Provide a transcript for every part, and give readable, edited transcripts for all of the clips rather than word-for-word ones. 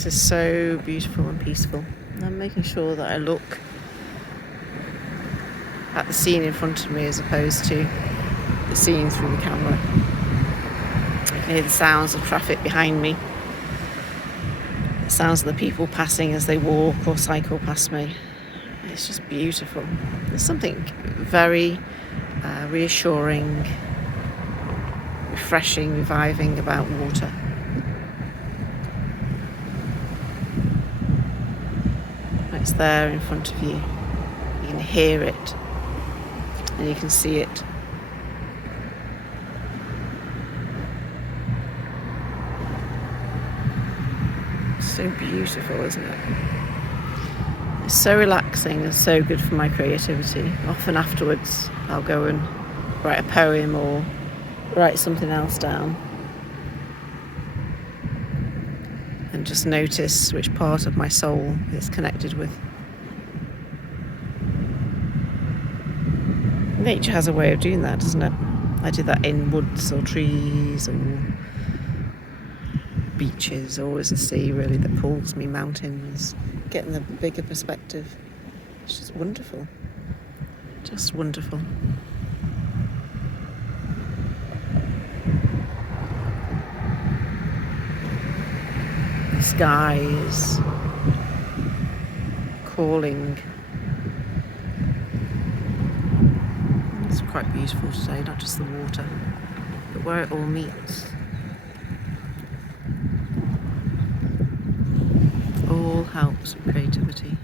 This is so beautiful and peaceful. And I'm making sure that I look at the scene in front of me as opposed to the scene through the camera. I can hear the sounds of traffic behind me, the sounds of the people passing as they walk or cycle past me. It's just beautiful. There's something very reassuring, refreshing, reviving about water. It's there in front of you. You can hear it and you can see it. So beautiful, isn't it? It's so relaxing and so good for my creativity. Often afterwards I'll go and write a poem or write something else down and just notice which part of my soul it's connected with. Nature has a way of doing that, doesn't it? I do that in woods or trees or beaches, always the sea really that pulls me, mountains, getting the bigger perspective. It's just wonderful. Just wonderful. The sky is calling. It's quite beautiful today, not just the water, but where it all meets. All helps with creativity.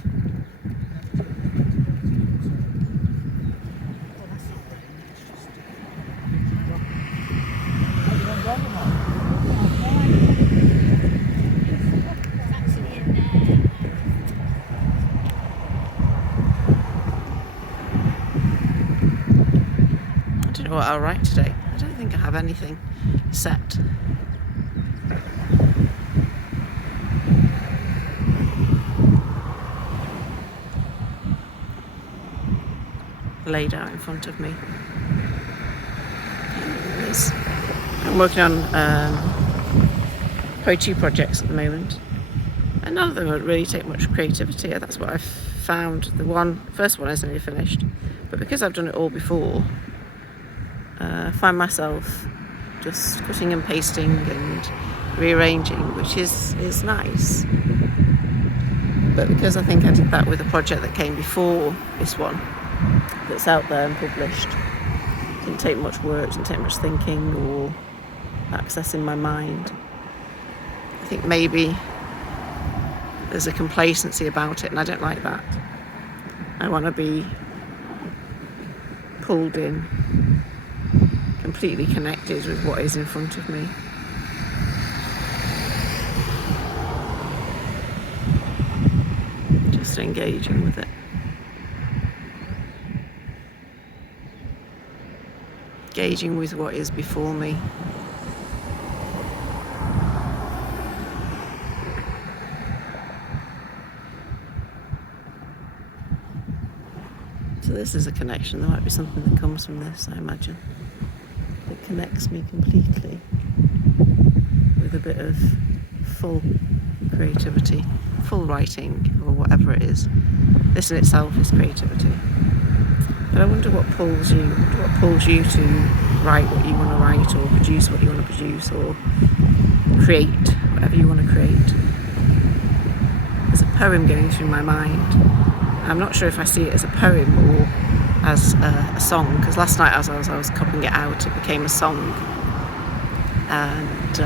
I don't know what I'll write today. I don't think I have anything set. Laid out in front of me. I'm working on poetry projects at the moment, and none of them really take much creativity. That's what I've found. The first one isn't really finished, but because I've done it all before, I find myself just cutting and pasting and rearranging, which is nice. But because I think I did that with a project that came before this one, that's out there and published, didn't take much work, didn't take much thinking or accessing my mind. I think maybe there's a complacency about it, and I don't like that. I want to be pulled in, completely connected with what is in front of me. Just engaging with it. Engaging with what is before me. So this is a connection. There might be something that comes from this, I imagine. It connects me completely with a bit of full creativity, full writing, or whatever it is. This in itself is creativity. But I wonder what pulls you. What pulls you to write what you want to write, or produce what you want to produce, or create whatever you want to create. There's a poem going through my mind. I'm not sure if I see it as a poem or as a song, because last night as I was copying it out, it became a song. And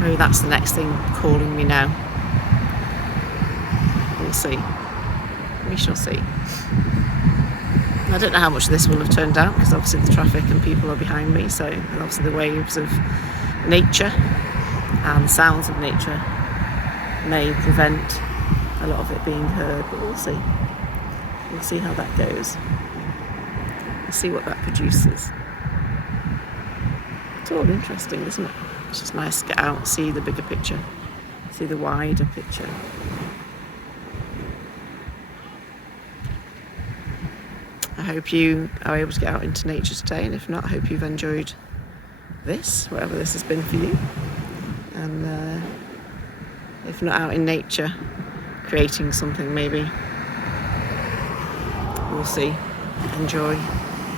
maybe that's the next thing calling me now. We'll see. We shall see. I don't know how much this will have turned out, because obviously the traffic and people are behind me, so and obviously the waves of nature and the sounds of nature may prevent a lot of it being heard, but we'll see. We'll see how that goes. We'll see what that produces. It's all interesting, isn't it? It's just nice to get out and see the bigger picture, see the wider picture. I hope you are able to get out into nature today, and if not, I hope you've enjoyed this, whatever this has been for you. And if not out in nature, creating something maybe. We'll see. Enjoy.